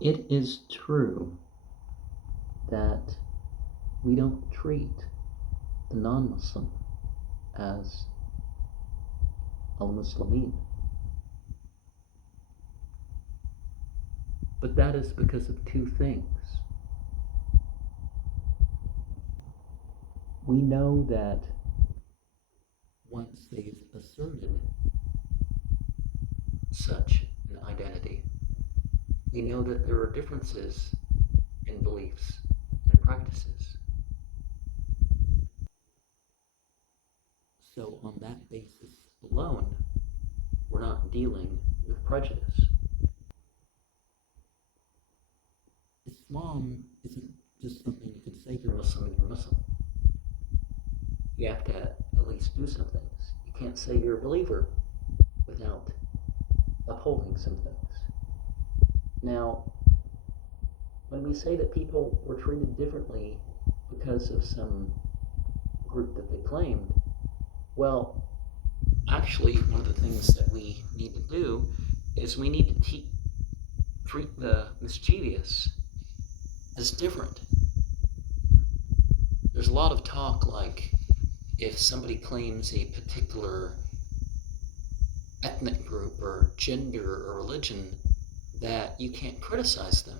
It is true that we don't treat the non-Muslim as al-Muslimin. But that is because of two things. We know that once they've asserted such an identity, we know that there are differences in beliefs and practices. So on that basis alone, we're not dealing with prejudice. Islam isn't just something you can say you're Muslim and you're Muslim. You have to at least do some things. You can't say you're a believer without upholding some things. Now, when we say that people were treated differently because of some group that they claimed, well, actually, one of the things that we need to do is we need to treat the mischievous as different. There's a lot of talk like if somebody claims a particular ethnic group or gender or religion, that you can't criticize them,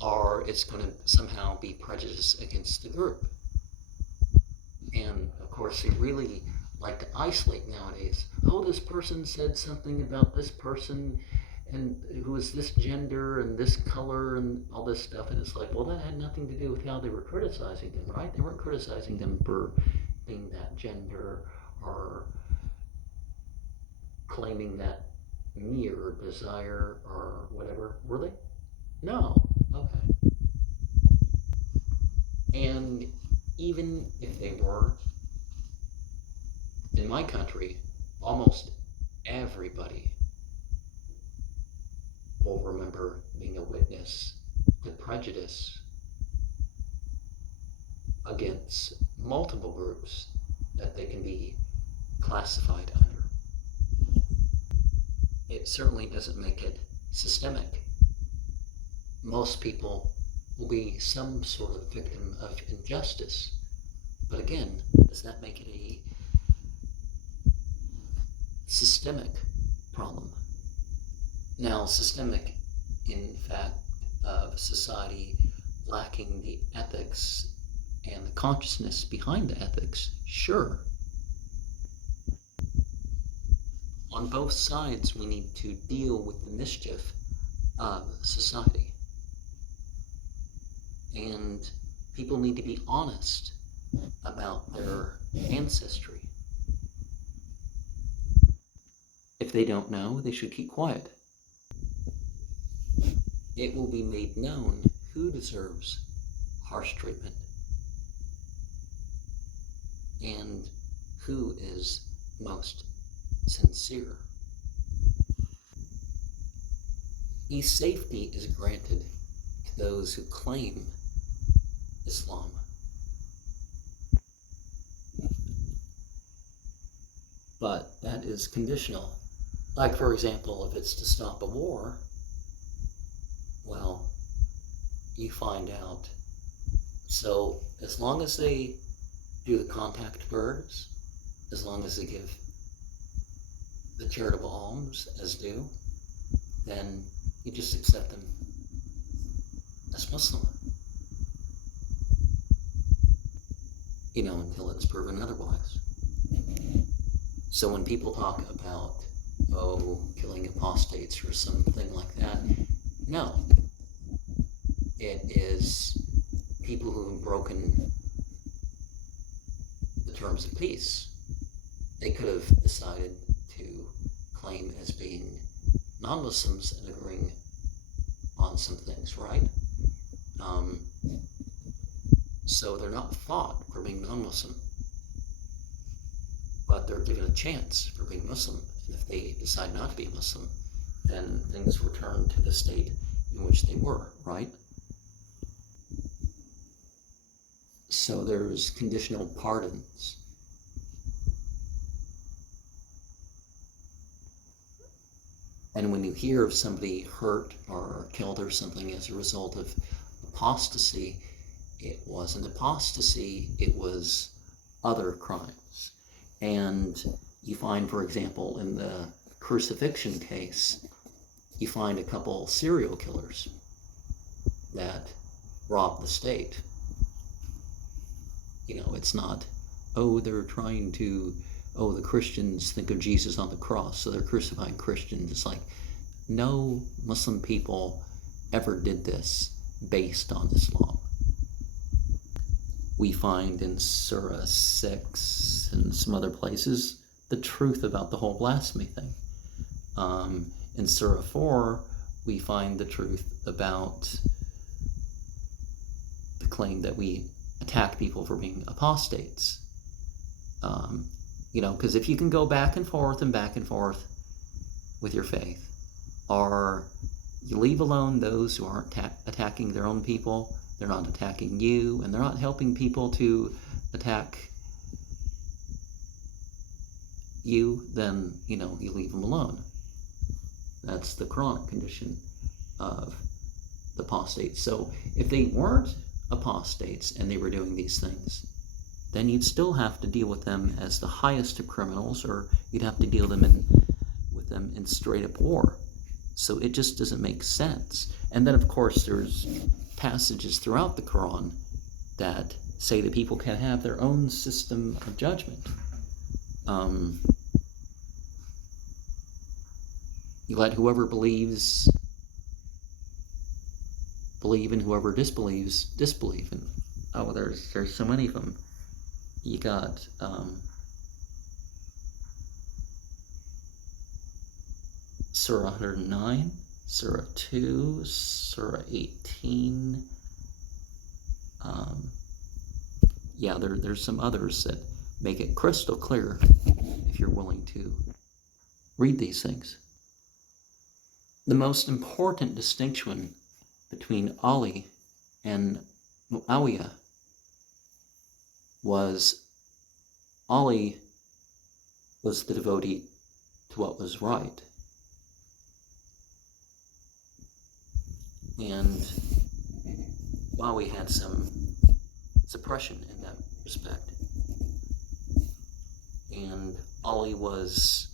or it's going to somehow be prejudice against the group. And of course, they really like to isolate nowadays. Oh, this person said something about this person and who is this gender and this color and all this stuff. And it's like, well, that had nothing to do with how they were criticizing them, right? They weren't criticizing them for being that gender or claiming that mere desire or whatever, were they? No. Okay. And even if they were, in my country, almost everybody will remember being a witness to prejudice against multiple groups that they can be classified under. It certainly doesn't make it systemic. Most people will be some sort of victim of injustice. But again, does that make it a systemic problem? Now, systemic, in fact, of society lacking the ethics and the consciousness behind the ethics, sure. On both sides, we need to deal with the mischief of society. And people need to be honest about their ancestry. If they don't know, they should keep quiet. It will be made known who deserves harsh treatment and who is most sincere. Ease safety is granted to those who claim Islam. But that is conditional. Like, for example, if it's to stop a war, well, you find out. So as long as they do the contact prayers, as long as they give the charitable alms as due, then you just accept them as Muslim. Until it's proven otherwise. So when people talk about, killing apostates or something like that, no. It is people who have broken the terms of peace. They could have decided to claim as being non-Muslims and agreeing on some things, right? So they're not fought for being non-Muslim, but they're given a chance for being Muslim. And if they decide not to be Muslim, then things return to the state in which they were, right? So there's conditional pardons. And when you hear of somebody hurt or killed or something as a result of apostasy, it wasn't apostasy, it was other crimes. And you find, for example, in the crucifixion case, you find a couple serial killers that robbed the state. You know, it's not, they're trying to, the Christians think of Jesus on the cross, so they're crucifying Christians. It's like, no Muslim people ever did this based on Islam. We find in Surah 6 and some other places the truth about the whole blasphemy thing. In Surah 4, we find the truth about the claim that we attack people for being apostates. Because if you can go back and forth with your faith, or you leave alone those who aren't attacking their own people, they're not attacking you, and they're not helping people to attack you, then, you leave them alone. That's the chronic condition of the apostates. So if they weren't apostates and they were doing these things, then you'd still have to deal with them as the highest of criminals, or you'd have to deal with them in straight up war. So it just doesn't make sense. And then, of course, there's passages throughout the Quran that say that people can have their own system of judgment. You let whoever believes believe, and whoever disbelieves disbelieve. And there's so many of them. You got Surah 109, Surah 2, Surah 18. There's some others that make it crystal clear if you're willing to read these things. The most important distinction between Ali and Muawiyah was Ali was the devotee to what was right. And Muawiyah had some suppression in that respect. And Ali was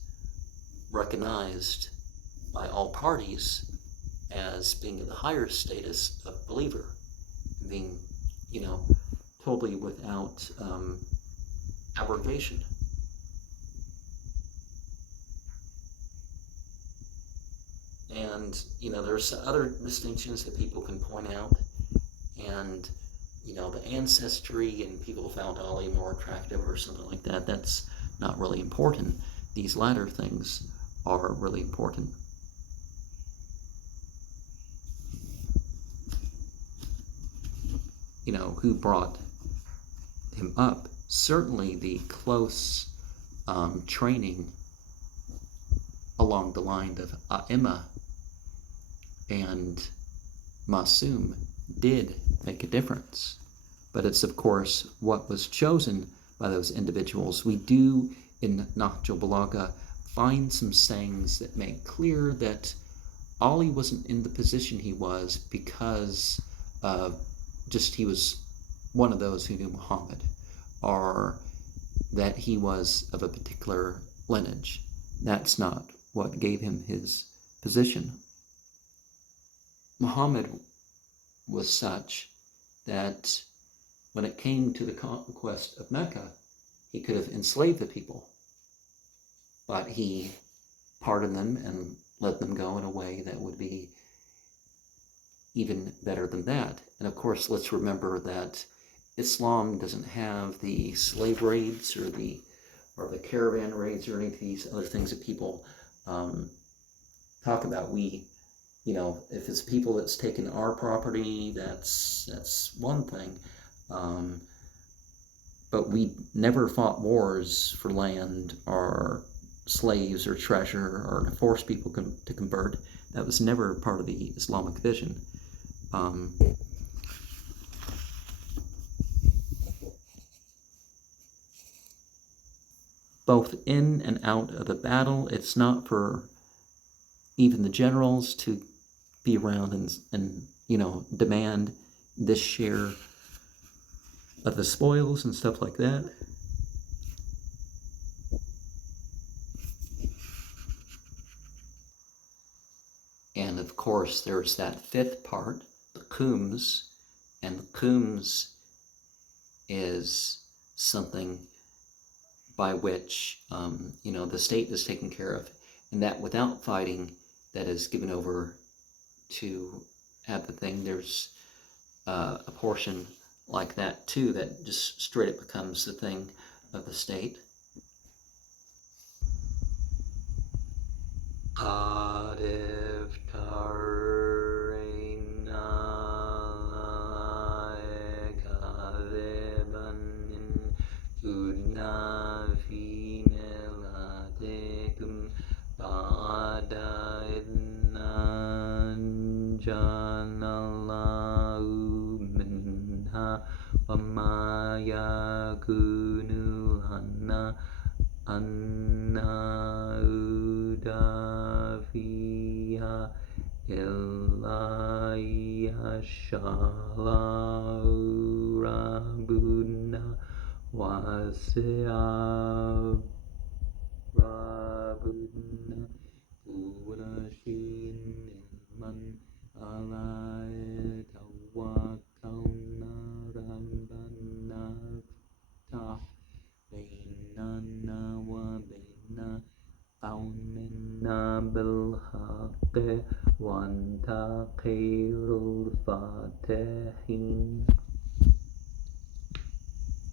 recognized by all parties as being in the higher status of believer, being, totally without abrogation. And, there's other distinctions that people can point out, and, the ancestry, and people found Ali more attractive or something like that, that's not really important. These latter things are really important. Who brought him up? Certainly the close training along the line of A'imma and Masum did make a difference. But it's, of course, what was chosen by those individuals. We do, in Nahjul Balaghah, find some sayings that make clear that Ali wasn't in the position he was because he was one of those who knew Muhammad, or that he was of a particular lineage. That's not what gave him his position. Muhammad was such that when it came to the conquest of Mecca, he could have enslaved the people, but he pardoned them and let them go in a way that would be even better than that. And of course, let's remember that Islam doesn't have the slave raids or the caravan raids or any of these other things that people talk about. If it's people that's taken our property, that's one thing. But we never fought wars for land or slaves or treasure or to force people to convert. That was never part of the Islamic vision. Both in and out of the battle, it's not for even the generals to be around and demand this share of the spoils and stuff like that. And of course, there's that fifth part, the cums, and the cums is something by which the state is taken care of, and that without fighting, that is given over to have the thing. There's a portion like that too that just straight up becomes the thing of the state.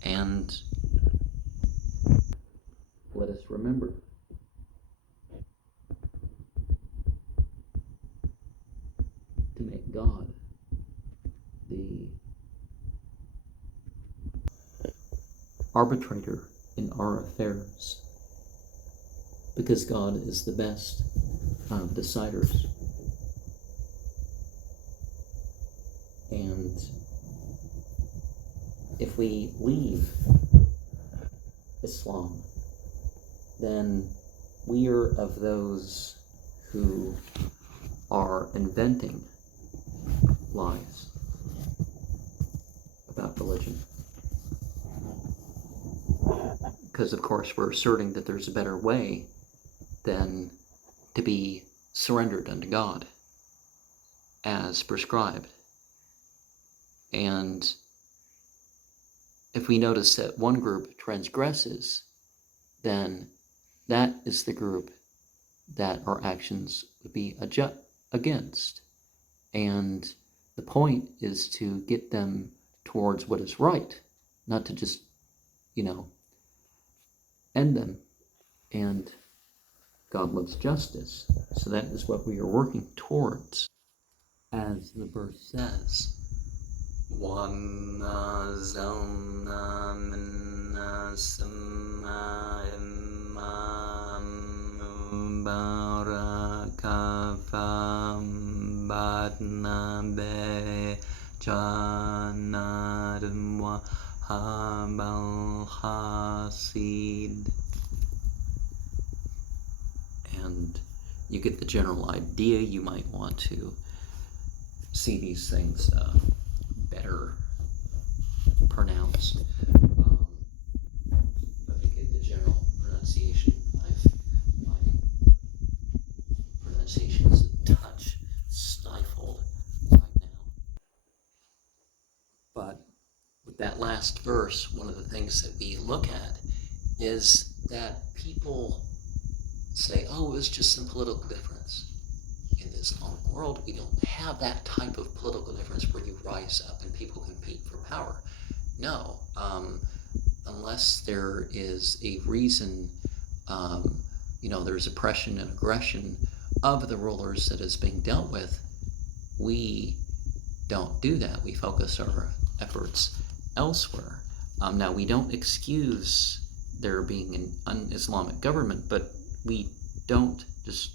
And let us remember to make God the arbitrator in our affairs, because God is the best deciders. And if we leave Islam, then we are of those who are inventing lies about religion. Because, of course, we're asserting that there's a better way than to be surrendered unto God as prescribed. And if we notice that one group transgresses, then that is the group that our actions would be against. And the point is to get them towards what is right, not to just, end them. And God loves justice. So that is what we are working towards. As the verse says, وَنَزَلْنَا مِنَ السَّمَاءِ مَاءً مُبَارَكًا فَأَنبَتْنَا بِهِ جَنَّاتٍ وَحَبَّ الْحَصِيدِ. And you get the general idea. You might want to see these things better pronounced, but to get the general pronunciation. My pronunciation is a touch stifled right now. But with that last verse, one of the things that we look at is that people say, oh, it's just some political difference. In the Islamic world, we don't have that type of political difference where you rise up and people compete for power. No, unless there is a reason, there's oppression and aggression of the rulers that is being dealt with, we don't do that. We focus our efforts elsewhere. Now, we don't excuse there being an un-Islamic government, but we don't just,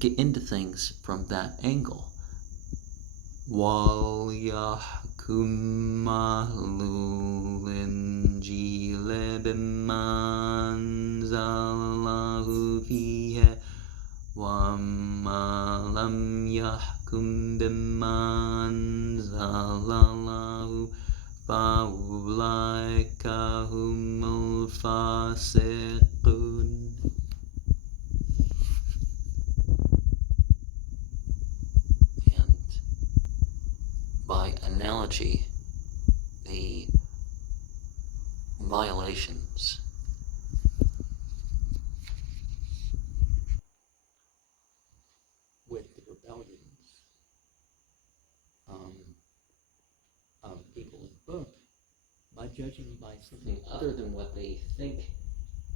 get into things from that angle. وَلْيَحْكُمْ أَهْلُ الْإِنْجِيلِ بِمَا أَنزَلَ اللَّهُ فِيهِ وَلَا وَمَا لَمْ يَحْكُمْ بِمَا أَنزَلَ اللَّهُ فَأُولَئِكَ هُمُ الْفَاسِقُونَ. And by analogy, the violations with the rebellions of people in the book, by judging by something other than what they think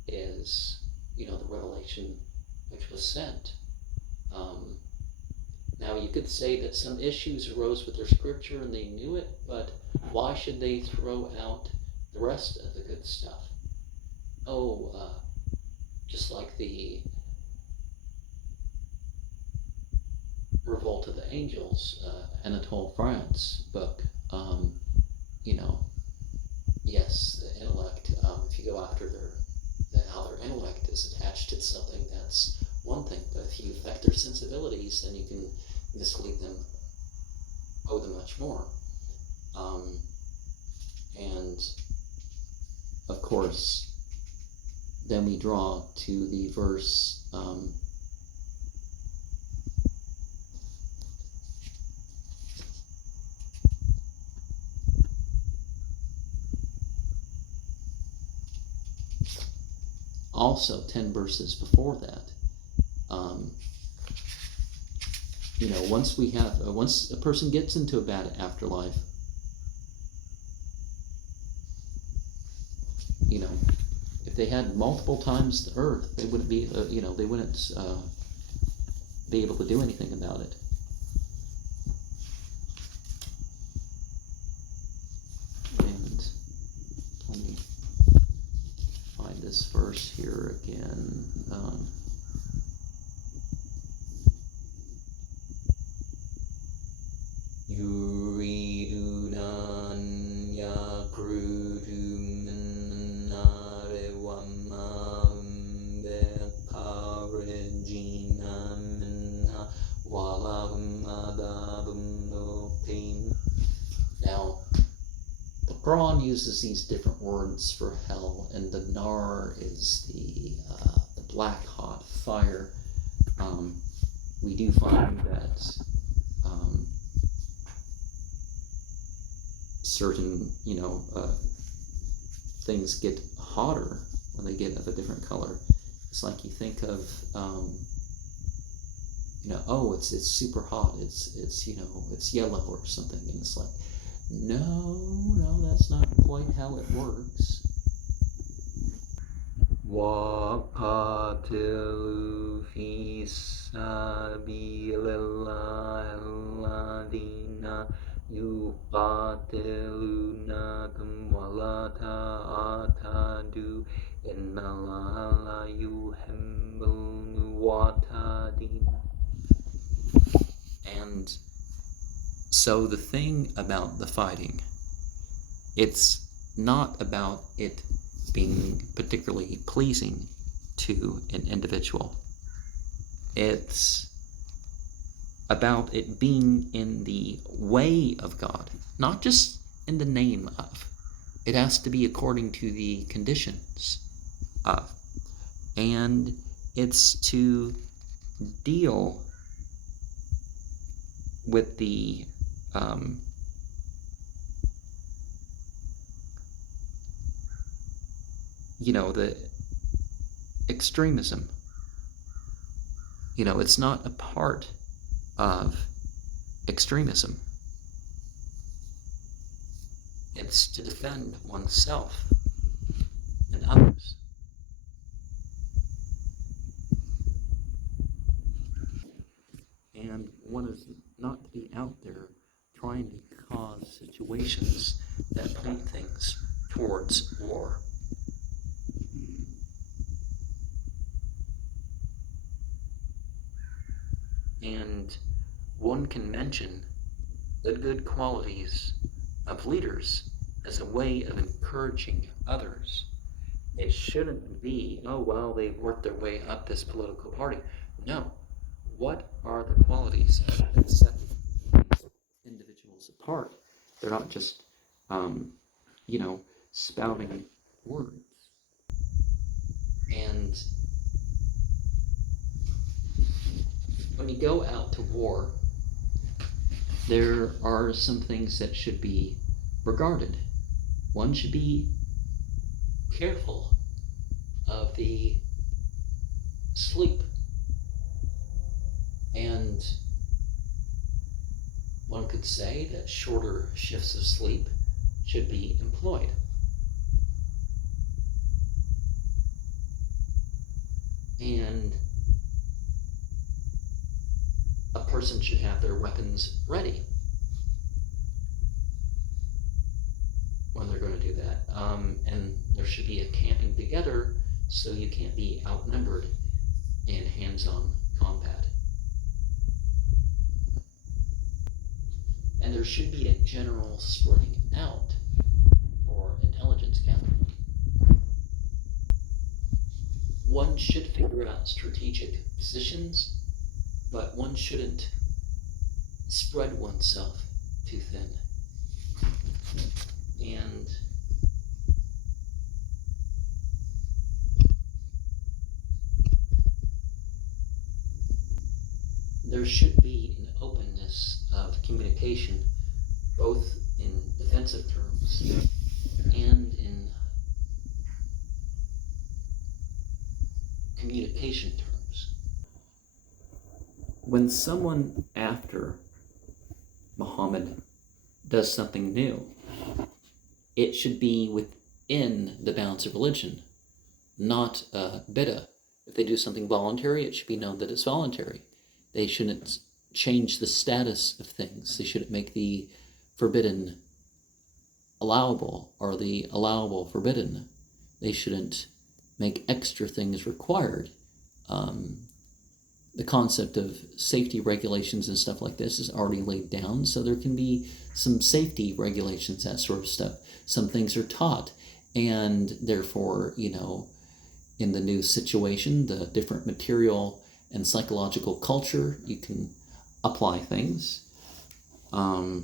is, the revelation which was sent. Now you could say that some issues arose with their scripture and they knew it, but why should they throw out the rest of the good stuff? Just like the Revolt of the Angels, Anatole France book, yes, the intellect, if you go after how their intellect is attached to something, that's one thing, but if you affect their sensibilities, then you can mislead them, owe them much more. And of course, then we draw to the verse, also 10 verses before that. Once a person gets into a bad afterlife, if they had multiple times the earth, they wouldn't be, they wouldn't be able to do anything about it. And let me find this verse here again. يريدون أن يخرجوا من النار وما هم بخارجين منها ولهم عذاب مقيم. Now, the Quran uses these different words for hell, and the nar is the black hot fire. We do find that certain things get hotter when they get of a different color. It's like you think of it's super hot, it's yellow or something, and it's like, no, that's not quite how it works. وَقَاتِلُوا فِي سَبِيلِ اللَّهِ الَّذِينَ يُقَاتِلُونَكُمْ وَلَا تَعْتَدُوا إِنَّ اللَّهَ لَا يُحِبُّ الْمُعْتَدِينَ. And so the thing about the fighting, it's not about it being particularly pleasing to an individual. It's about it being in the way of God, not just in the name of. It has to be according to the conditions of. And it's to deal with the the extremism. It's not a part of extremism. It's to defend oneself and others. And one is not to be out there trying to cause situations that point things towards war. And one can mention the good qualities of leaders as a way of encouraging others. It shouldn't be, they've worked their way up this political party. No, what are the qualities that set these individuals apart? They're not just, spouting words. And when you go out to war, there are some things that should be regarded. One should be careful of the sleep. And one could say that shorter shifts of sleep should be employed. And a person should have their weapons ready when they're going to do that. And there should be a camping together so you can't be outnumbered in hands-on combat. And there should be a general spreading out for intelligence gathering. One should figure out strategic positions, but one shouldn't spread oneself too thin. And there should be an openness of communication, both in defensive terms and in communication terms. When someone after Muhammad does something new, it should be within the bounds of religion, not bid'ah. If they do something voluntary, it should be known that it's voluntary. They shouldn't change the status of things. They shouldn't make the forbidden allowable or the allowable forbidden. They shouldn't make extra things required. The concept of safety regulations and stuff like this is already laid down, so there can be some safety regulations, that sort of stuff. Some things are taught, and therefore, in the new situation, the different material and psychological culture, you can apply things. We're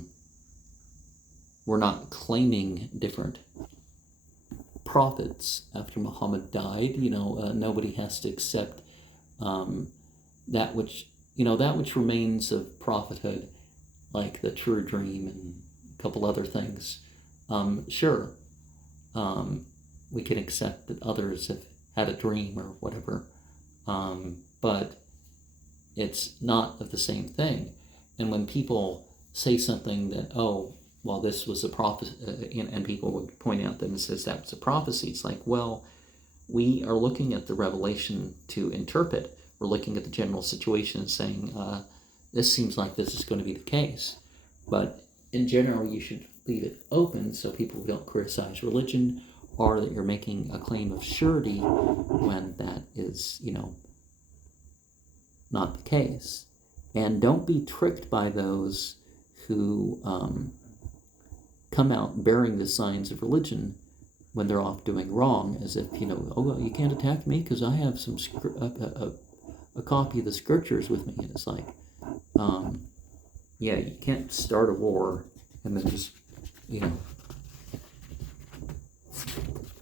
not claiming different prophets after Muhammad died. Nobody has to accept that which remains of prophethood, like the true dream and a couple other things. Sure, we can accept that others have had a dream or whatever, but it's not of the same thing. And when people say something that, this was a prophecy, and people would point out that it says that was a prophecy, it's like, well, we are looking at the revelation to interpret. We're looking at the general situation and saying, this seems like this is going to be the case. But in general, you should leave it open so people don't criticize religion, or that you're making a claim of surety when that is, not the case. And don't be tricked by those who come out bearing the signs of religion when they're off doing wrong, as if, you can't attack me because I have some a copy of the scriptures with me. And it's like, you can't start a war and then just,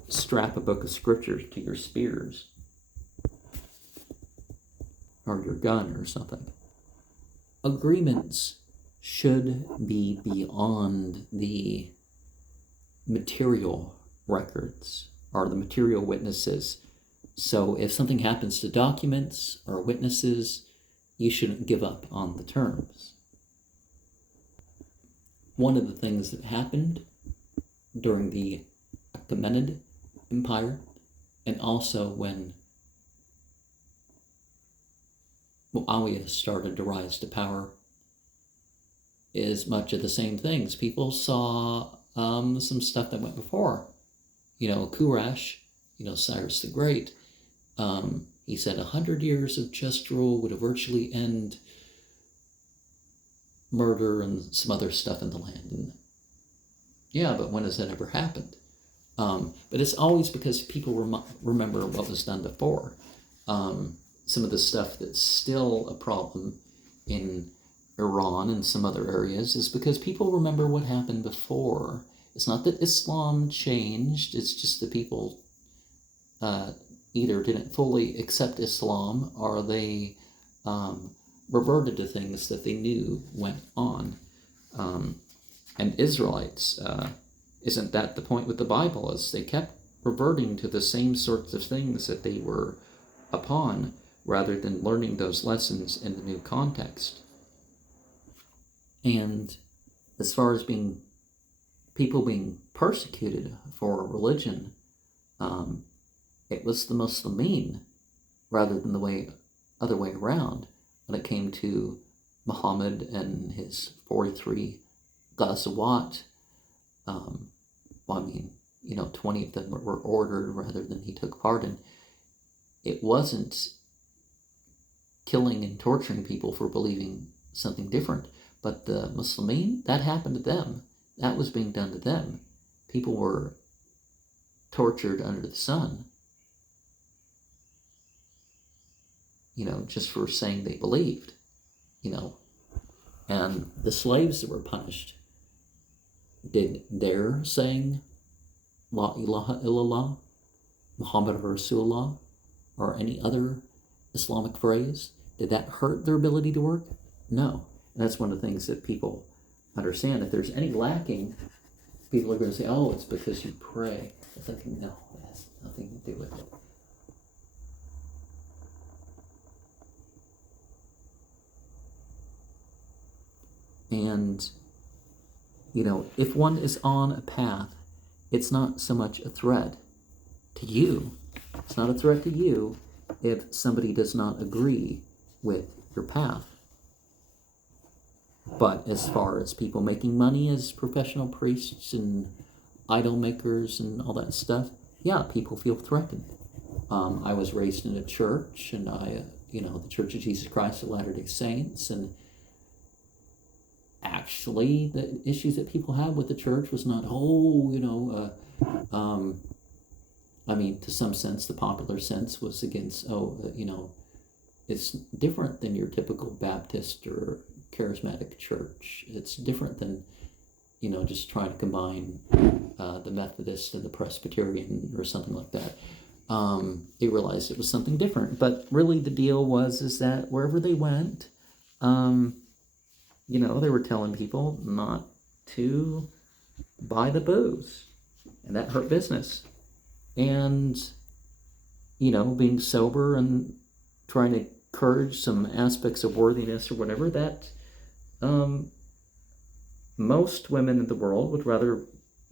strap a book of scriptures to your spears or your gun or something. Agreements should be beyond the material records or the material witnesses. So if something happens to documents or witnesses, you shouldn't give up on the terms. One of the things that happened during the Achaemenid Empire, and also when Muawiyah started to rise to power, is much of the same things. People saw some stuff that went before. Quraysh, Cyrus the Great, he said 100 years of just rule would virtually end murder and some other stuff in the land. And but when has that ever happened? But it's always because people remember what was done before. some of the stuff that's still a problem in Iran and some other areas is because people remember what happened before. It's not that Islam changed, it's just that people either didn't fully accept Islam or they reverted to things that they knew went on. And Israelites, isn't that the point with the Bible, is they kept reverting to the same sorts of things that they were upon rather than learning those lessons in the new context. And as far as people being persecuted for religion, it was the Muslimin rather than the other way around when it came to Muhammad and his 43 Ghazawat. 20 of them were ordered rather than he took part in. It wasn't killing and torturing people for believing something different, but the Muslimin, that happened to them. That was being done to them. People were tortured under the sun, just for saying they believed, and the slaves that were punished, did their saying La ilaha illallah, Muhammad Rasulullah, or any other Islamic phrase, did that hurt their ability to work? No. And that's one of the things that people understand. If there's any lacking, people are going to say, oh, it's because you pray. It's like, no, it has nothing to do with it. And, if one is on a path, it's not so much a threat to you. It's not a threat to you if somebody does not agree with your path. But as far as people making money as professional priests and idol makers and all that stuff, yeah, people feel threatened. I was raised in a church, and the Church of Jesus Christ of Latter-day Saints, and actually the issues that people had with the church was not, to some sense, the popular sense was against, it's different than your typical Baptist or charismatic church. It's different than, just trying to combine the Methodist and the Presbyterian or something like that. They realized it was something different. But really the deal is that wherever they went, they were telling people not to buy the booze, and that hurt business. And, being sober and trying to encourage some aspects of worthiness or whatever, that most women in the world would rather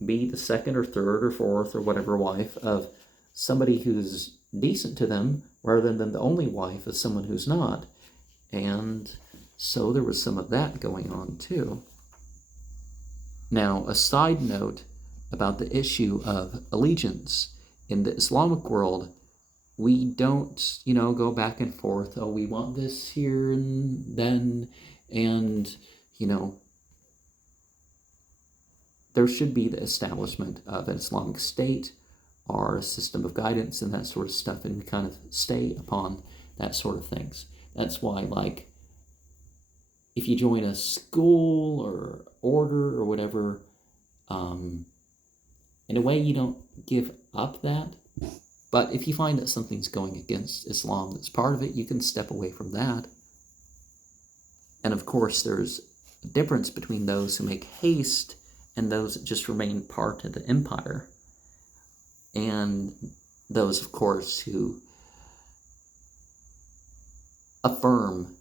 be the second or third or fourth or whatever wife of somebody who's decent to them rather than the only wife of someone who's not. And so there was some of that going on too. Now, a side note about the issue of allegiance. In the Islamic world, we don't, go back and forth. Oh, we want this here and then, and, there should be the establishment of an Islamic state or a system of guidance and that sort of stuff, and kind of stay upon that sort of things. That's why, if you join a school or order or whatever, in a way you don't give up that. But if you find that something's going against Islam that's part of it, you can step away from that. And of course, there's a difference between those who make haste and those that just remain part of the empire. And those, of course, who affirm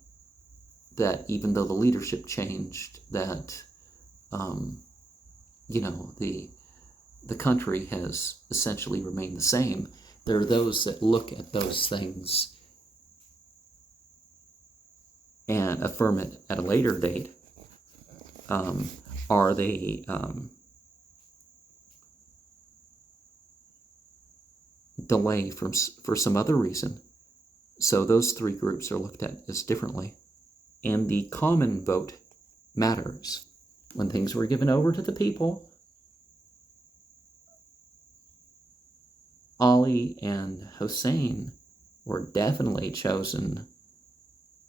that even though the leadership changed, that, the country has essentially remained the same. There are those that look at those things and affirm it at a later date. Are they delay for some other reason? So those three groups are looked at as differently. And the common vote matters. When things were given over to the people, Ali and Hussein were definitely chosen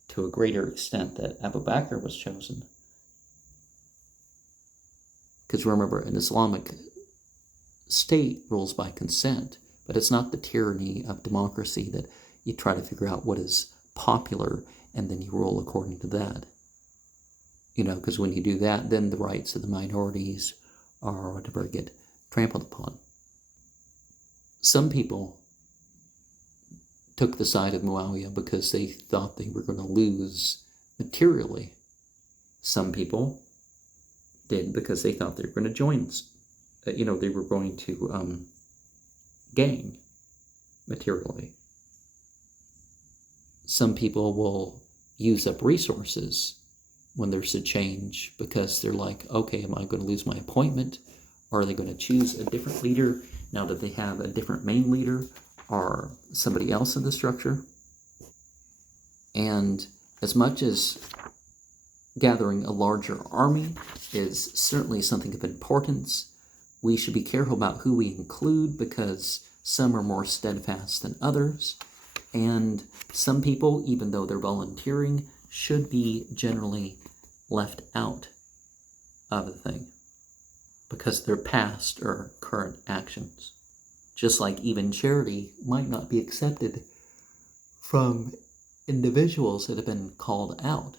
to a greater extent that Abu Bakr was chosen. Because remember, an Islamic state rules by consent, but it's not the tyranny of democracy that you try to figure out what is popular and then you rule according to that. Because when you do that, then the rights of the minorities or whatever get trampled upon. Some people took the side of Muawiyah because they thought they were going to lose materially. Some people did because they thought they were going to join, they were going to gain materially. Some people will use up resources when there's a change because they're like, okay, am I going to lose my appointment? Or are they going to choose a different leader now that they have a different main leader or somebody else in the structure? And as much as gathering a larger army is certainly something of importance, we should be careful about who we include because some are more steadfast than others. And some people, even though they're volunteering, should be generally left out of the thing because of their past or current actions. Just like even charity might not be accepted from individuals that have been called out.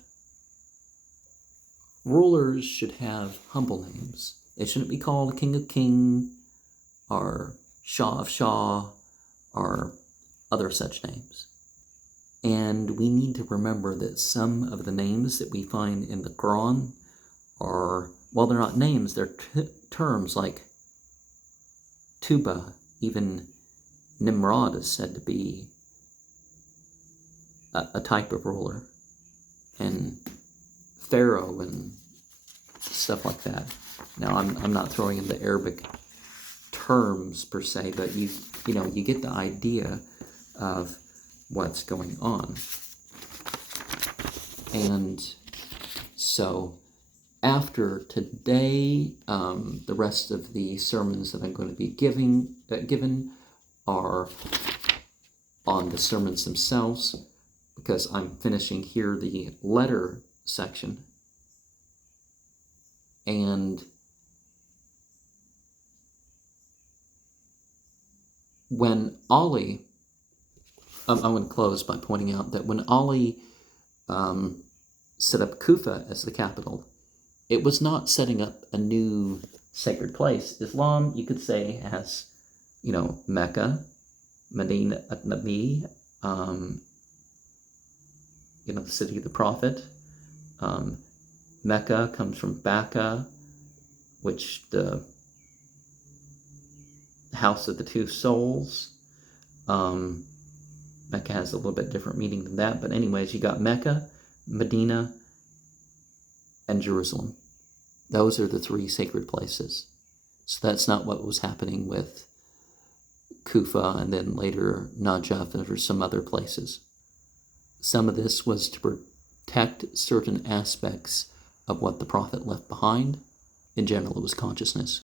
Rulers should have humble names. They shouldn't be called King of King or Shah of Shah or other such names. And we need to remember that some of the names that we find in the Quran are, well, they're not names, they're terms like Tuba. Even Nimrod is said to be a type of ruler, and Pharaoh and stuff like that. Now, I'm not throwing in the Arabic terms per se, but you get the idea of what's going on. And so after today, the rest of the sermons that I'm going to be given are on the sermons themselves, because I'm finishing here the letter section. And when Ali, I'm going to close by pointing out that when Ali set up Kufa as the capital, it was not setting up a new sacred place. Islam, you could say, has, Mecca, Medina, Nabi, the city of the Prophet. Mecca comes from Bacca, which the house of the two souls. Mecca has a little bit different meaning than that, but anyways, you got Mecca, Medina, and Jerusalem. Those are the three sacred places. So that's not what was happening with Kufa and then later Najaf or some other places. Some of this was to protect certain aspects of what the Prophet left behind. In general, it was consciousness.